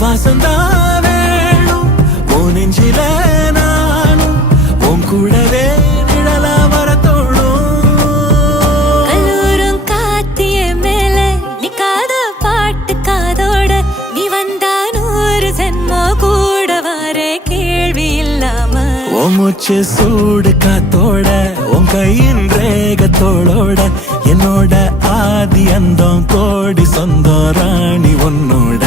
வாசந்தான் வேணும் உன் நெஞ்சில நானும் உன் கூடவே நிழலா வர தோணும். கல்லூரும் காத்திய மேல நிக்காத பாட்டு காதோட நீ வந்தா 100 ஜென்மோ கூட வர கேள்வி இல்லாம உன் மூச்சு சூடு காத்தோட உன் கையின் ரேகத்தோளோட என்னோட ஆதி அந்தம் கோடி சொந்தம் ராணி உன்னோட